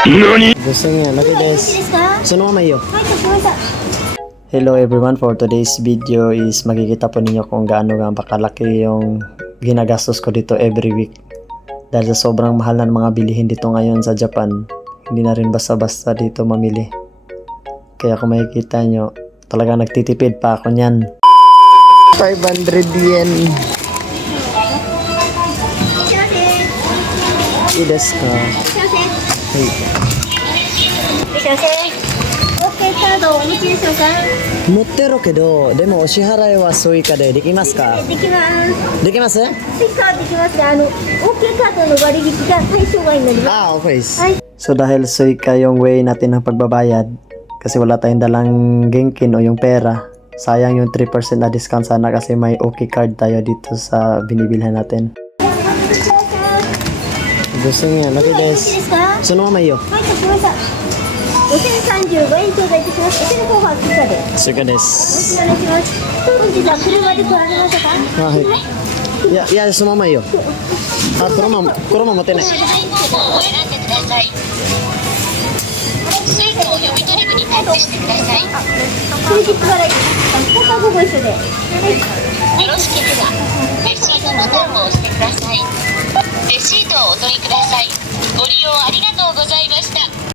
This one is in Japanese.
Gusto niya, laki des. Suno ma iyo. Hello everyone, for today's video is makikita po ninyo kung gaano nga bakalaki yung ginagastos ko dito every week. Dahil sa sobrang mahal ng mga bilihin dito ngayon sa Japan, hindi na rin basta-basta dito mamili. Kaya kung makikita nyo, talaga nagtitipid pa ako niyan. 500 yen.いいですか？はい。OK カードお持ちでしょうか？持ってるけど、でもお支払いはスイカでできますか？できます。できます？スイカはできますが、OK カードの割引が対象外になります。Ah, okay. はい。So dahil suika yung way natin ng pagbabayad, kasi wala tayong dalang genkin o yung pera, sayang yung 3% na discount sana kasi may OK card tayo dito sa binibilhan natin. Gusto niya, laki des. いいですか？そのままいいよ。はい、かしました。5035円頂戴いたします。お手の方は追加で。スイカでおす。願いします。本日は車で来られましたか？はい。いや、そのままいいよ。あ、このまま持てない。スイカを読み取り部にタッチしてください。クレジット払い。2カードご一緒で。はい。よろしければレシートボタンを押してください。レシートをお取りください。ご利用ありがとうございました。